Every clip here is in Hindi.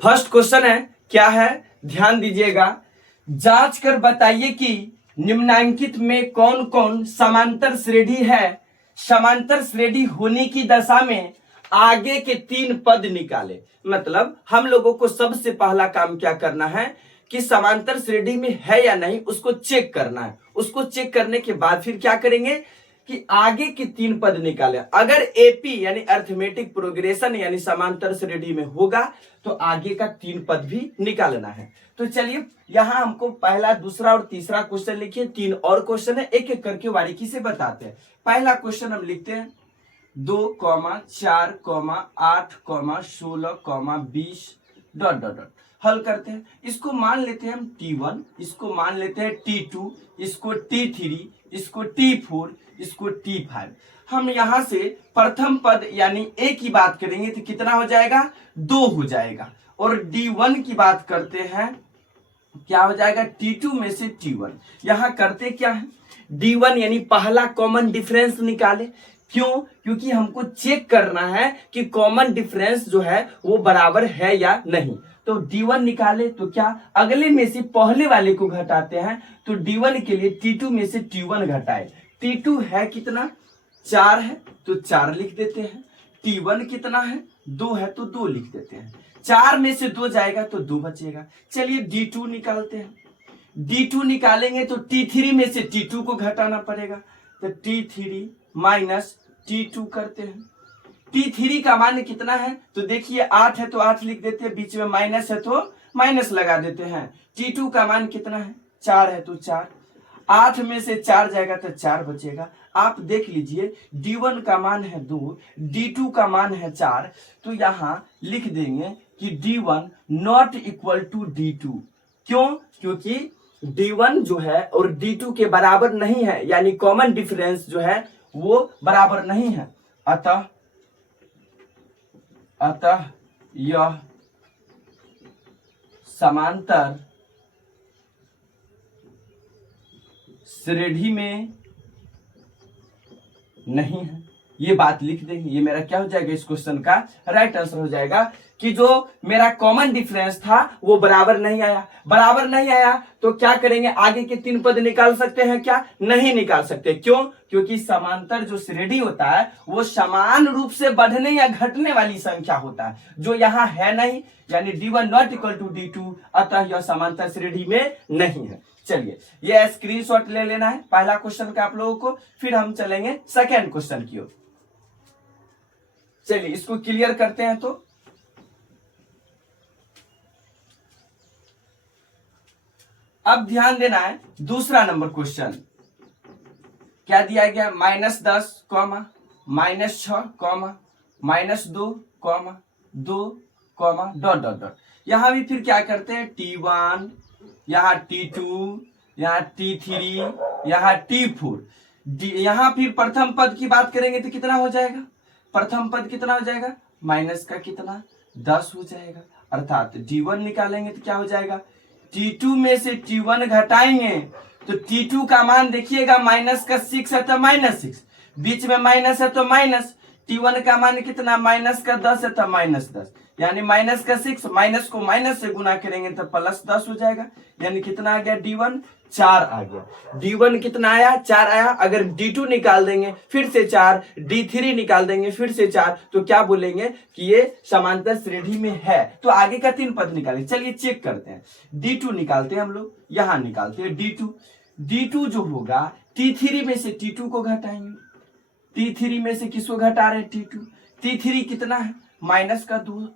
फर्स्ट क्वेश्चन है, क्या है ध्यान दीजिएगा। जांच कर बताइए कि निम्नांकित में कौन कौन समांतर श्रेणी है। समांतर श्रेणी होने की दशा में आगे के 3 पद निकाले। मतलब हम लोगों को सबसे पहला काम क्या करना है कि समांतर श्रेणी में है या नहीं उसको चेक करना है। उसको चेक करने के बाद फिर क्या करेंगे कि आगे के 3 पद निकाले। अगर एपी यानी अर्थमेटिक प्रोग्रेशन यानी समांतर श्रेणी में होगा तो आगे का 3 पद भी निकालना है। तो चलिए यहां हमको पहला, दूसरा और तीसरा क्वेश्चन लिखिए। 3 और क्वेश्चन है, एक एक करके बारीकी से बताते हैं। पहला क्वेश्चन हम लिखते हैं 2, 4, 8, 16, 20 डॉट डॉट डॉट। हल करते हैं। इसको मान लेते हैं हम T1, इसको मान लेते हैं T2, इसको T3, इसको T4, इसको T5। हम यहां से प्रथम पद यानी A की बात करेंगे तो कितना हो जाएगा, 2 हो जाएगा। और D1 की बात करते हैं, क्या हो जाएगा, T2 में से T1। यहां करते क्या है, D1 यानी पहला कॉमन डिफरेंस निकाले। क्यों? क्योंकि हमको चेक करना है कि कॉमन डिफरेंस जो है वो बराबर है या नहीं। तो D1 निकाले तो क्या, अगले में से पहले वाले को घटाते हैं। तो D1 के लिए T2 में से T1 घटाए। T2 है कितना, 4 है तो 4 लिख देते हैं। T1 कितना है, 2 है तो 2 लिख देते हैं। 4 में से 2 जाएगा तो 2 बचेगा। चलिए D2 निकालते हैं। D2 निकालेंगे तो T3 में से T2 को घटाना पड़ेगा। तो T3 माइनस T2 करते हैं। T3 का मान कितना है, तो देखिए 8 है तो 8 लिख देते हैं, बीच में माइनस है तो माइनस लगा देते हैं। T2 का मान कितना है, 4 है तो 4, 8 में से 4 जाएगा तो 4 बचेगा। आप देख लीजिए D1 का मान है 2, D2 का मान है 4। तो यहां लिख देंगे कि D1 not equal to D2। क्यों? क्योंकि D1 जो है और D2 के बराबर नहीं है, यानी कॉमन डिफरेंस जो है वो बराबर नहीं है। अतः यह समांतर श्रेणी में नहीं है। ये बात लिख देंगे। ये मेरा क्या हो जाएगा, इस क्वेश्चन का राइट आंसर हो जाएगा कि जो मेरा कॉमन डिफरेंस था वो बराबर नहीं आया। बराबर नहीं आया तो क्या करेंगे, आगे के 3 पद निकाल सकते हैं क्या, नहीं निकाल सकते। क्यों? क्योंकि समांतर जो श्रेणी होता है वो समान रूप से बढ़ने या घटने वाली संख्या होता है, जो यहाँ है नहीं, यानी D1 not equal to D2। अतः यह समांतर श्रेणी में नहीं है। चलिए ये स्क्रीनशॉट ले लेना है पहला क्वेश्चन का आप लोगों को, फिर हम चलेंगे सेकेंड क्वेश्चन की ओर। चलिए इसको क्लियर करते हैं। तो अब ध्यान देना है, दूसरा नंबर क्वेश्चन क्या दिया गया, -10, -6, -2, -2, डॉट डॉट डॉट। यहां भी फिर क्या करते हैं, T1, यहाँ T2, यहाँ T3, यहाँ T4। यहां फिर प्रथम पद की बात करेंगे तो कितना हो जाएगा, प्रथम पद कितना हो जाएगा, माइनस का कितना, 10 हो जाएगा। अर्थात D1 निकालेंगे तो क्या हो जाएगा, T2 में से T1 घटाएंगे तो T2 का मान देखिएगा, माइनस का 6 है तो -6, बीच में माइनस है तो माइनस। T1 का मान कितना, माइनस का 10 है तो -10, यानी माइनस का 6, माइनस को माइनस से गुना करेंगे तो +10 हो जाएगा। यानी कितना आ गया, D1 4 आ गया। D1 कितना आया, 4 आया। अगर D2 निकाल देंगे फिर से 4, D3 निकाल देंगे फिर से 4, तो क्या बोलेंगे कि ये समांतर श्रेणी में है। तो आगे का 3 पद निकालें। चलिए चेक करते हैं। D2 निकालते हैं हम लोग, यहां निकालते हैं D2 जो होगा T3 में से T2 को घटाएंगे। T3 में से किसको घटा रहे हैं, T2। T3 कितना है, माइनस का 2,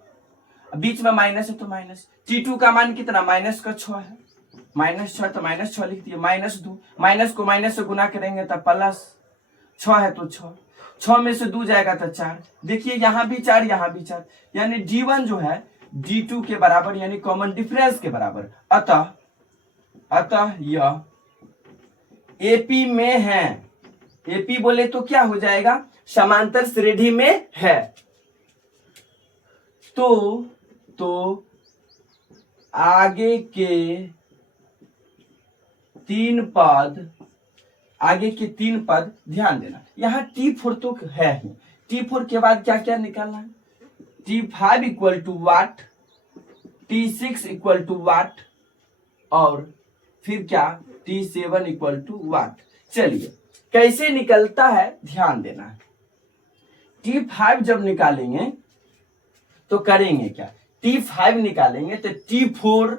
बीच में माइनस है तो माइनस। T2 का मान कितना, माइनस का 6 है, -6 तो -6 लिख दिए। -2, माइनस को माइनस से गुना करेंगे तो +6 है तो 6 में से 2 जाएगा तो 4। देखिए यहां भी 4, यहां भी 4, यानी D1 जो है D2 के बराबर, यानी कॉमन डिफरेंस के बराबर। अतः यह AP में है। AP बोले तो क्या हो जाएगा, समांतर श्रेणी में है। तो आगे के 3 पद ध्यान देना। यहां T4 तो है ही। T4 के बाद क्या क्या निकालना है, T5 equal to what, T6 equal to what और फिर क्या T7 इक्वल टू वाट। चलिए कैसे निकलता है ध्यान देना है। T5 जब निकालेंगे तो करेंगे क्या, T5 निकालेंगे तो T4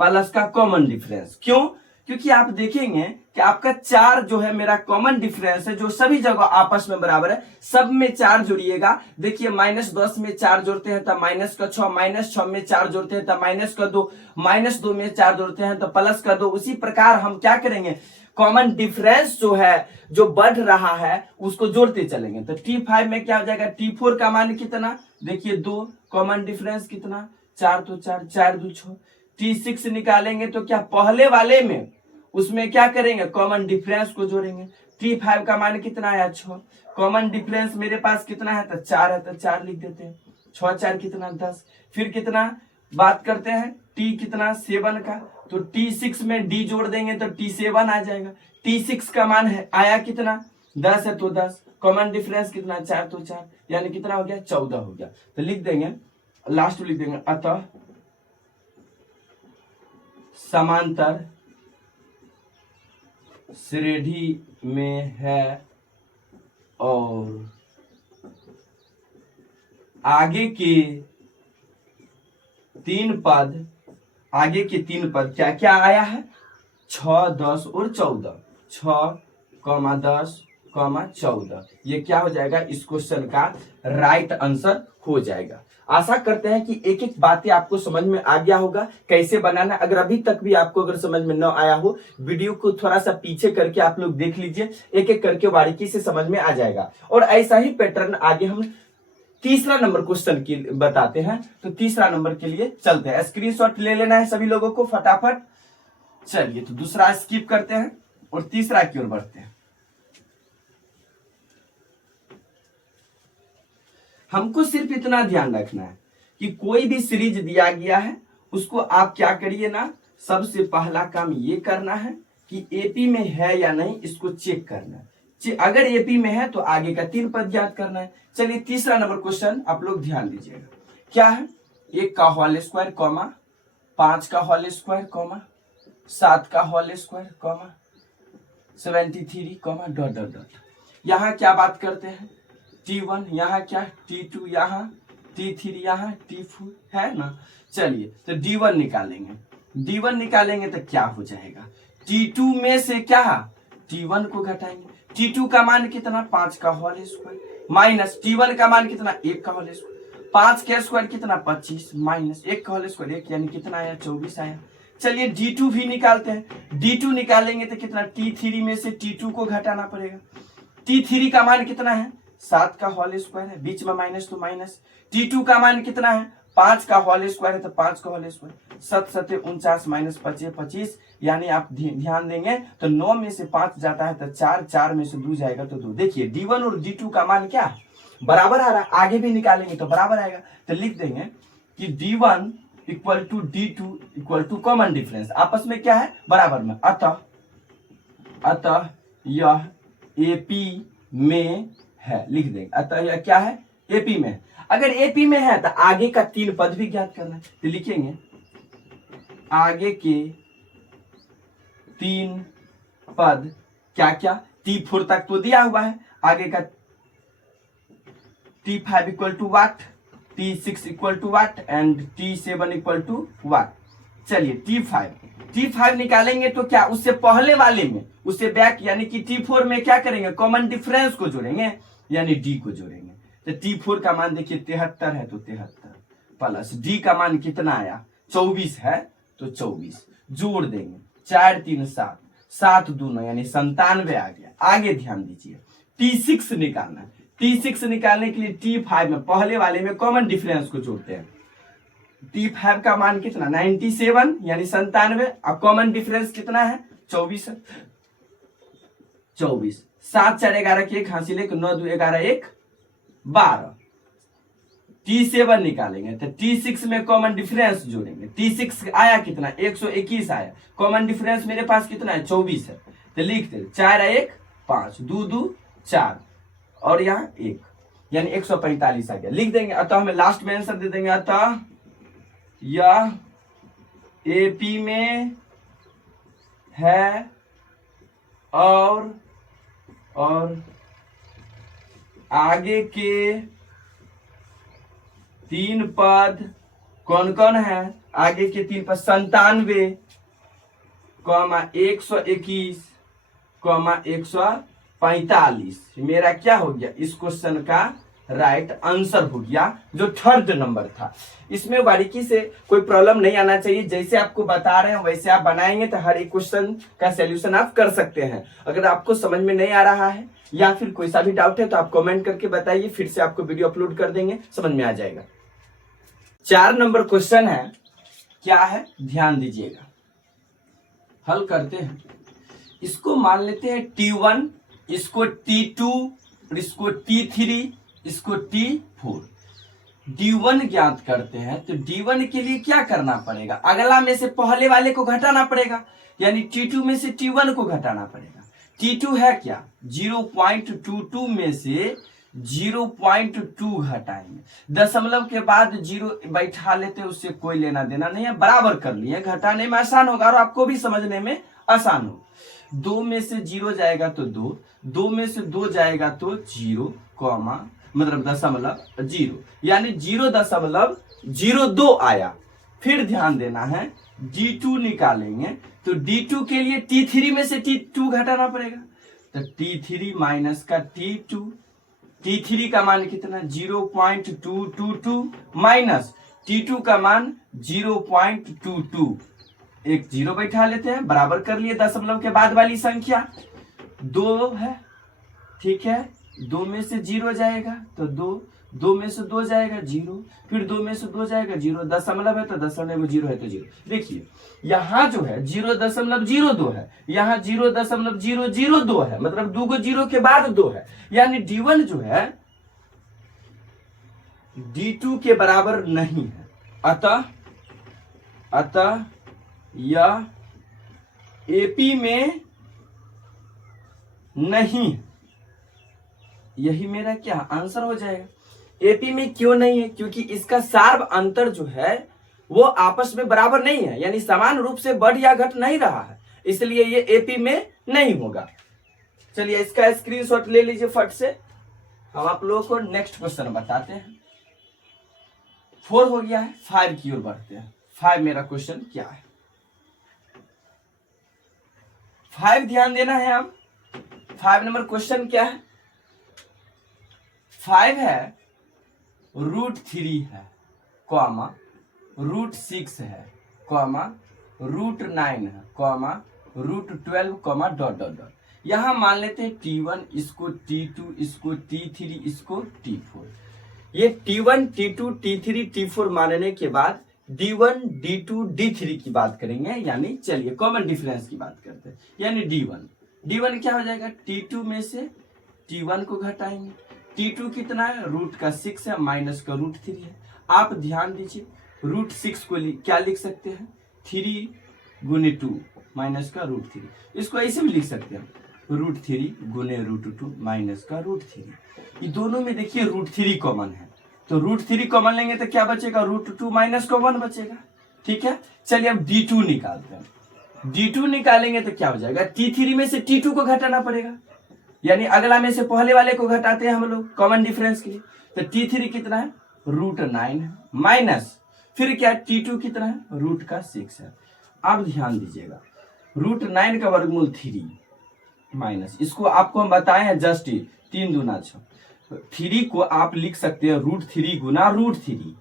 प्लस का कॉमन डिफरेंस। क्यों, क्योंकि आप देखेंगे कि आपका 4 जो है मेरा कॉमन डिफरेंस है, जो सभी जगह आपस में बराबर है, सब में 4 जोड़िएगा। देखिए -10 में 4 जोड़ते हैं तो -6, -6 में 4 जोड़ते हैं तो -2, -2 में 4 जोड़ते हैं तो +2। उसी प्रकार हम क्या करेंगे, कॉमन डिफरेंस जो है जो बढ़ रहा है उसको जोड़ते चलेंगे। तो T5 में क्या हो जाएगा, T4 का मान कितना, देखिए 2, कॉमन डिफरेंस कितना 4, तो 4, 4 2 6। T6 निकालेंगे तो क्या पहले वाले में उसमें क्या करेंगे, कॉमन डिफरेंस को जोड़ेंगे। T5 का मान कितना है 6, कॉमन डिफरेंस मेरे पास कितना है तो 4 है, तो 4 लिख देते हैं। 6 4 कितना 10। फिर कितना बात करते हैं T कितना 7 का, तो T6 में D जोड़ देंगे तो T7 आ जाएगा। T6 का मान है आया कितना 10 है, तो 10, कॉमन डिफरेंस कितना 4, तो 4, यानी कितना हो गया 14 हो गया। तो लिख देंगे लास्ट में लिख देंगे, अतः समांतर श्रेणी में है और आगे के 3 पद, आगे के 3 पद क्या क्या आया है 6, 10 और 14, 6, 10, 14। ये क्या हो जाएगा, इस क्वेश्चन का राइट आंसर हो जाएगा। आशा करते हैं कि एक एक बातें आपको समझ में आ गया होगा कैसे बनाना। अगर अभी तक भी आपको अगर समझ में न आया हो, वीडियो को थोड़ा सा पीछे करके आप लोग देख लीजिए, एक एक करके बारीकी से समझ में आ जाएगा। और ऐसा ही पैटर्न आगे हम तीसरा नंबर क्वेश्चन की बताते हैं। तो तीसरा नंबर के लिए चलते हैं, स्क्रीनशॉट ले लेना है सभी लोगों को फटाफट। चलिए तो दूसरा स्किप करते हैं और तीसरा की ओर बढ़ते हैं। हमको सिर्फ इतना ध्यान रखना है कि कोई भी सीरीज दिया गया है उसको आप क्या करिए ना, सबसे पहला काम ये करना है कि एपी में है या नहीं इसको चेक करना है। अगर एपी में है तो आगे का 3 पद याद करना है। चलिए तीसरा नंबर क्वेश्चन आप लोग ध्यान दीजिएगा, क्या है 1 का होल स्क्वायर, 5 का होल स्क्वायर, 7 का whole square, 73, dot dot dot. यहाँ क्या बात करते हैं T1, यहाँ क्या T2, यहाँ T3, यहाँ T4 है ना। चलिए तो D1 निकालेंगे, D1 निकालेंगे तो क्या हो जाएगा, T2 में से क्या T1 को घटाएंगे। T2 का मान कितना 5 का होल स्क्वायर माइनस T1 का मान कितना 1 का होल स्क्वायर, 5 का स्क्वायर कितना 25 माइनस 1 का होल स्क्वायर 1, यानी कितना आया 24 आया। चलिए D2 भी निकालते हैं, D2 निकालेंगे तो कितना T3 में से T2 को घटाना पड़ेगा। T3 का मान कितना है 7 का होल स्क्वायर है, बीच में माइनस तो माइनस। T2 का मान कितना है 5 का होल स्क्वायर है तो 5 का होल स्क्वायर, 7 7 49 माइनस 25 25, यानी आप ध्यान देंगे तो 9 में से 5 जाता है तो 4, 4 में से 2 जाएगा तो 2। देखिए D1 और D2 का मान क्या बराबर आ रहा है, आगे भी निकालेंगे तो बराबर आएगा। तो लिख देंगे कि D1 equal to D2 equal to common difference, आपस में क्या है बराबर में। अतः यह एपी में है, लिख देंगे अतः यह क्या है एपी में है। अगर एपी में है तो आगे का 3 पद भी ज्ञात करना है, तो लिखेंगे आगे के 3 पद क्या क्या, T4 तक तो दिया हुआ है, आगे का T5 equal to what, T6 equal to what and T7 equal to what. चलिए T5 निकालेंगे तो क्या उससे पहले वाले में उससे बैक यानी कि T4 में क्या करेंगे, कॉमन डिफरेंस को जोड़ेंगे यानी D को जोड़ेंगे। तो T4 का मान देखिए 73 है तो 73 प्लस D का मान कितना आया 24 है तो 24 जोड़ देंगे, 4 3 7, 7 2 9 यानी 97 आ गया। आगे ध्यान दीजिए T6 निकालना है, T6 निकालने के लिए T5 में पहले वाले में कॉमन डिफरेंस को जोड़ते हैं। T5 का मान कितना 97 यानी 97, अब कॉमन डिफरेंस कितना है 24 है, 24 7 4 11 के 1 हासिल 1 9 2 11 1 12। T7 निकालेंगे तो T6 में कॉमन डिफरेंस जोड़ेंगे, T6 आया कितना 121 आया, कॉमन डिफरेंस मेरे पास कितना है 24 है, तो लिख दे 4 1 5 2 2 4 और यहाँ 1। यानी 145 आ गया। लिख देंगे, अतः हमें लास्ट में आंसर दे देंगे, अतः यह एपी में है और आगे के 3 पद कौन कौन है? आगे के 3 पद 97, 121, 145 मेरा क्या हो गया? इस क्वेश्चन का राइट आंसर हो गया, जो थर्ड नंबर था। इसमें बारीकी से कोई प्रॉब्लम नहीं आना चाहिए, जैसे आपको बता रहे हैं वैसे आप बनाएंगे तो हर एक क्वेश्चन का सॉल्यूशन आप कर सकते हैं। अगर आपको समझ में नहीं आ रहा है या फिर कोई सा भी डाउट है तो आप कमेंट करके बताइए, फिर से आपको वीडियो अपलोड कर देंगे, समझ में आ जाएगा। 4 नंबर क्वेश्चन है, क्या है ध्यान दीजिएगा, हल करते हैं। इसको मान लेते हैं T1, इसको T2, इसको T3, इसको T4। D1 ज्ञात करते हैं तो D1 के लिए क्या करना पड़ेगा? अगला में से पहले वाले को घटाना पड़ेगा, यानी T2 में से T1 को घटाना पड़ेगा। T2 है क्या? 0.22 में से 0.2 घटाएंगे, दशमलव के बाद 0 बैठा लेते, उससे कोई लेना देना नहीं है, बराबर कर लिए, घटाने में आसान होगा और आपको भी समझने में आसान हो। 2 में से 0 जाएगा तो 2, 2 में से 2 जाएगा तो 0, मतलब दशमलव 0, यानी 0.02 आया। फिर ध्यान देना है, D2 निकालेंगे तो D2 के लिए T3 में से T2 घटाना पड़ेगा, तो T3 माइनस का T2, T3 का मान कितना? 0.222 माइनस T2 का मान 0.22, एक 0 बैठा लेते हैं, बराबर कर लिए, दशमलव के बाद वाली संख्या 2 है, ठीक है। 2 में से 0 जाएगा तो 2, 2 में से 2 जाएगा 0, फिर 2 में से 2 जाएगा 0, दशमलव है तो दशमलव 0 है तो 0। देखिए यहाँ जो है 0.02 है, यहाँ 0.002 है, मतलब 2 0 के बाद 2 है, यानी D1 जो है D2 के बराबर नहीं है। अतः यह एपी में नहीं, यही मेरा क्या आंसर हो जाएगा। एपी में क्यों नहीं है? क्योंकि इसका सार्व अंतर जो है वो आपस में बराबर नहीं है, यानी समान रूप से बढ़ या घट नहीं रहा है, इसलिए ये एपी में नहीं होगा। चलिए इसका स्क्रीनशॉट ले लीजिए फट से, हम आप लोगों को नेक्स्ट क्वेश्चन बताते हैं। 4 हो गया है, 5 की ओर बढ़ते हैं। 5 मेरा क्वेश्चन क्या है? 5 ध्यान देना है। अब 5 नंबर क्वेश्चन क्या है? 5 है √3 है, √6 है, √9 है, √12, डॉट डॉट डॉट। यहां मान लेते हैं T1, इसको T2, इसको T3, इसको T4। ये T1, T2, T3, T4 मानने के बाद D1, D2, D3 की बात करेंगे, यानी चलिए कॉमन डिफरेंस की बात करते हैं, यानी D1 क्या हो जाएगा? T2 में से T1 को घटाएंगे, T2 कितना है? √6 है, माइनस का √3 है। आप ध्यान दीजिए, √6 को क्या लिख सकते हैं? 3 गुने 2 माइनस का √3, इसको ऐसे भी लिख सकते हैं, √3 गुने √2 माइनस का √3। ये दोनों में देखिए √3 कॉमन है, तो √3 कॉमन लेंगे तो क्या बचेगा? √2 माइनस का 1 बचेगा, ठीक है। चलिए अब D2 निकालते हैं। D2 निकालेंगे तो क्या हो जाएगा? T3 में से T2 को घटाना पड़ेगा, यानी अगला में से पहले वाले को घटाते हैं हम लोग कॉमन डिफरेंस के लिए, तो T3 कितना है? √9 है, माइनस फिर क्या? T2 कितना है? √6 है। अब ध्यान दीजिएगा, √9 का वर्गमूल 3 माइनस, इसको आपको हम बताए हैं जस्ट 3 दूना 6, 3 को आप लिख सकते हैं √3 गुना √3,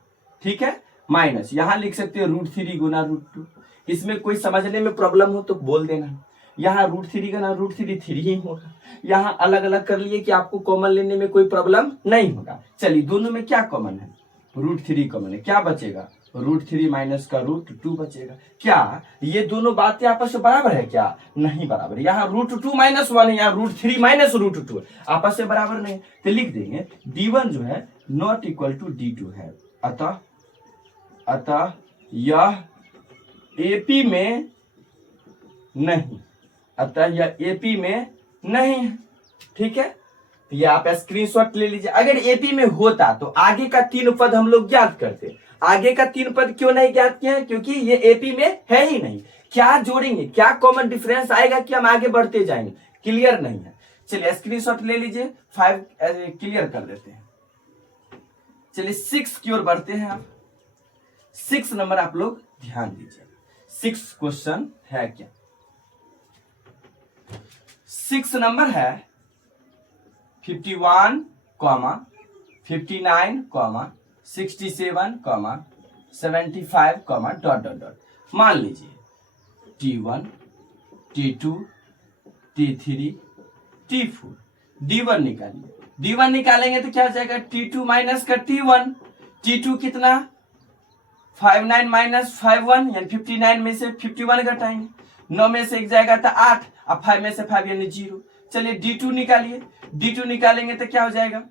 ठीक है, माइनस यहां लिख सकते हैं √3 गुना √2। इसमें कोई समझने में प्रॉब्लम हो तो बोल देना, यहाँ √3 गुना √3 3 ही होगा, यहाँ अलग अलग कर लिए कि आपको कॉमन लेने में कोई प्रॉब्लम नहीं होगा। चलिए दोनों में क्या कॉमन है? √3 कॉमन है, क्या बचेगा? √3 माइनस का √2 बचेगा। क्या ये दोनों बातें आपस में बराबर है? क्या नहीं बराबर, यहाँ √2 माइनस 1 है, यहाँ √3 माइनस √2 आपस में बराबर नहीं, तो लिख देंगे D1 जो है नॉट इक्वल टू D2 है। अतः यह एपी में नहीं, अतः यह एपी में नहीं है, ठीक है। तो ये आप स्क्रीनशॉट ले लीजिए। अगर एपी में होता तो आगे का 3 पद हम लोग ज्ञात करते। आगे का 3 पद क्यों नहीं ज्ञात किए हैं? क्योंकि ये एपी में है ही नहीं। क्या जोड़ेंगे, क्या कॉमन डिफरेंस आएगा कि हम आगे बढ़ते जाएंगे, क्लियर नहीं है। चलिए स्क्रीनशॉट ले लीजिए, 5 क्लियर कर लेते हैं। चलिए 6 की ओर बढ़ते हैं। आप 6 नंबर आप लोग ध्यान दीजिए। 6 क्वेश्चन है क्या? 6 नंबर है 51, 59, 67, 75, डॉट डॉट डॉट। मान लीजिए T1, T2, T3, T4, D1 निकालिए। D1 निकालेंगे तो क्या हो जाएगा? T2 माइनस का T1। T2 कितना? 59 माइनस 51 यानी 59 में से 51 घटाएंगे। 9 में से 1 जाएगा तो 8, अब 5 में से 5 यानी 0। चलिए D2 निकालिए। D2 निकालेंगे तो क्या हो जाएगा?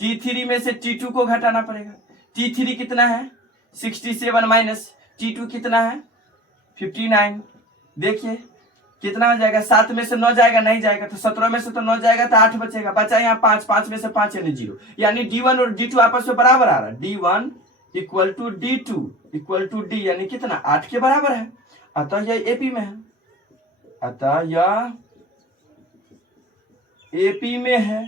T3 में से T2 को घटाना पड़ेगा। T3 कितना है? 67 माइनस T2 कितना है? 59। देखिए कितना हो जाएगा? 7 में से 9 जाएगा, नहीं जाएगा, तो 17 में से तो 9 जाएगा तो 8 बचेगा। बचा यहाँ 5, 5 में से 5 यानी 0। यानी D1 और D2 आपस में बराबर आ रहा है। D1 equal to D2 equal to D यानी कितना? 8 के बराबर है। अतः यह एपी में है। अतः यह एपी में है।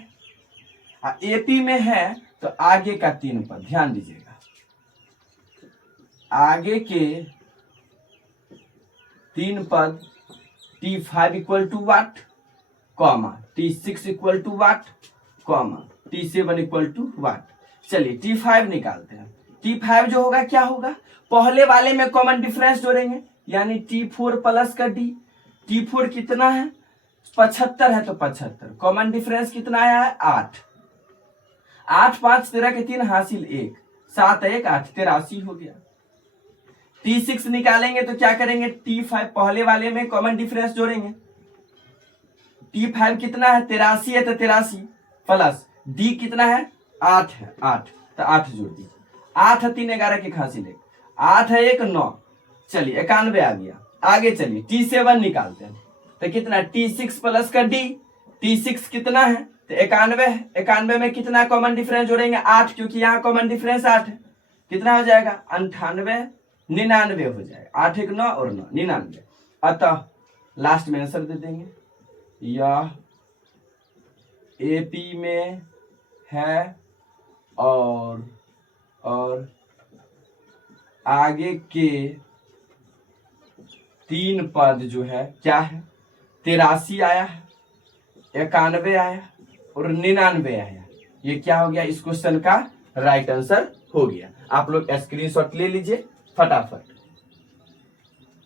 एपी में है तो आगे का 3 पद ध्यान दीजिएगा। आगे के 3 पद T5 equal to what, T6 equal to what, T7 equal to what. चलिए T5 निकालते हैं। T5 जो होगा क्या होगा? पहले वाले में कॉमन डिफरेंस जोड़ेंगे यानी T4 प्लस का D। T4 कितना है? 75 है तो 75। कॉमन डिफरेंस कितना आया है? 8। 8 5 13 के 3 हासिल 1, 7 1 8, 83 हो गया। T6 निकालेंगे तो क्या करेंगे? T5 पहले वाले में कॉमन डिफरेंस जोड़ेंगे। T5 कितना है? 83 है तो 83 प्लस D कितना है? 8 है, 8 तो 8 जोड़ दीजिए। 8 है 3 11 के हासिल 1, 8 है 1 9। चलिए 91 आ गया। आगे चलिए T7 निकालते हैं तो कितना? T6 प्लस का D। T6 कितना है? तो 91 है। 91 में कितना कॉमन डिफरेंस जोड़ेंगे? 8, क्योंकि यहाँ कॉमन डिफरेंस 8 है। कितना हो जाएगा? 98 99 हो जाएगा। 8 1 9 और 9 99। अतः लास्ट में आंसर दे देंगे। यह एपी में है और आगे के 3 पद जो है क्या है? 83 आया है, 91 आया और 99 आया। ये क्या हो गया? इस क्वेश्चन का राइट आंसर हो गया। आप लोग स्क्रीनशॉट ले लीजिए फटाफट।